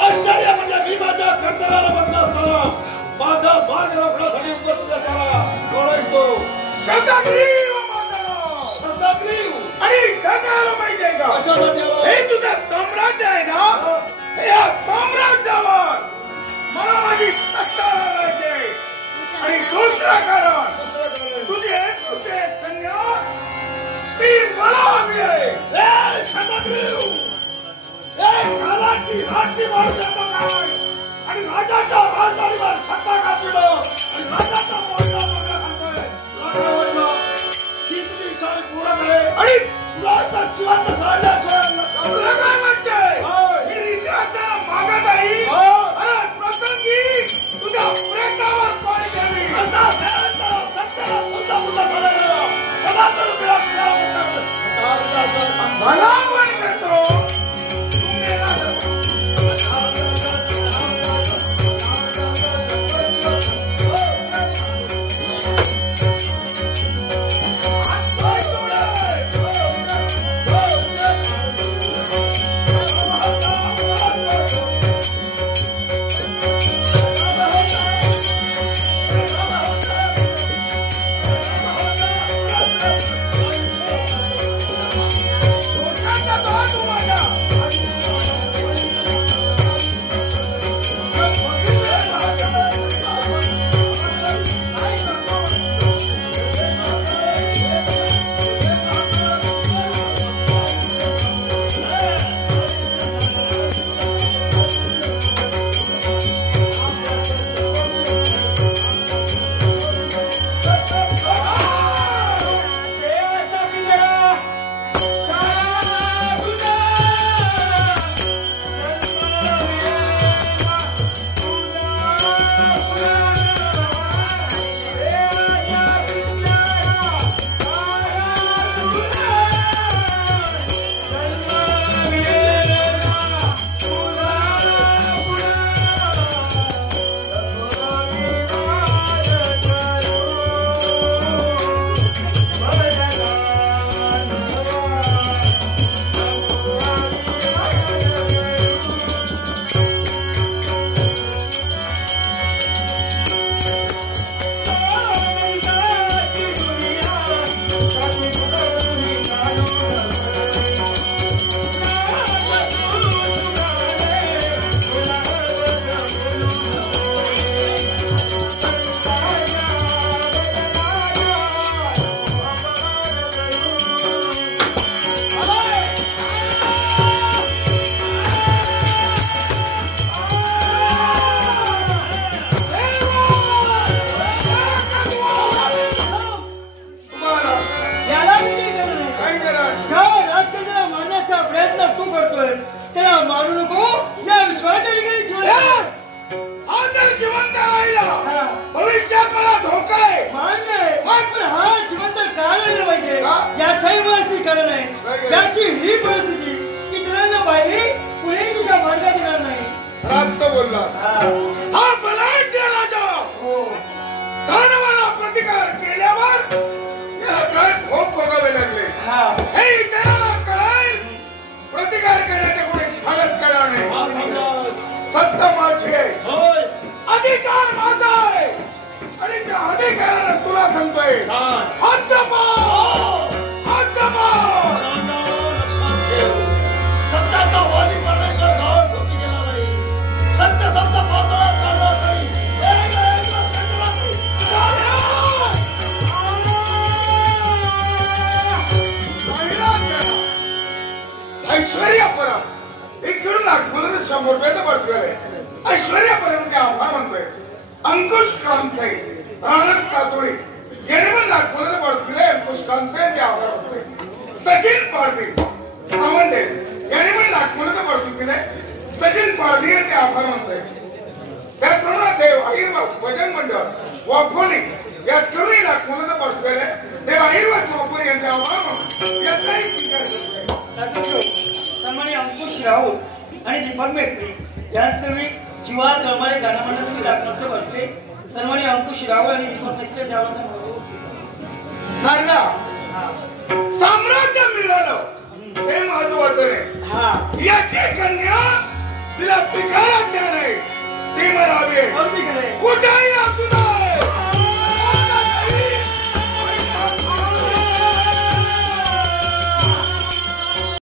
आश्चर्य म्हणजे मी माझ्या कर्तव्याला बसला असताना माझा मान राखण्यासाठी उपस्थित असताना कोणाचो शब्दाग्रीव आणि जगाला माहिती आहे का हे तुझं साम्राज्य आहे ना या साम्राज्यावर मला माझी सत्ता लागायची आणि दुसरं कारण तुझे कन्या ती मला हवी आहे शब्दाग्रीव राजनी मारू शकतो काय आणि राजाच्या राजधानीवर सत्ता काढतो आणि राजाचा मोठा बंगला सांगतोय की तुझी इच्छा पूर्ण करे आणि तुला शिवाचं काढल्याशिवाय तुला काय म्हणते मी इतिहासाला मागत आहे अरे प्रसंगी तुझ्या प्रेतावर पाणी द्यावी असा सत्याला मुद्दा मुद्दा झालेला सदा तर मला म्हणतो सन्माननीय अंकुश राऊत आणि दीपक मेस्त्री यांच्यापूर्वी जीवा कळमाळे गाणं तुम्ही दाखवत बसले. सन्माननीय अंकुश राऊत आणि दीपक मेस्त्री साम्राज्य मिळालं हे महत्वाचं नाही. हा याची कन्या तिला त्रिकाला ज्ञान आहे ती म्हणावी अगदी खरंय. कुठेही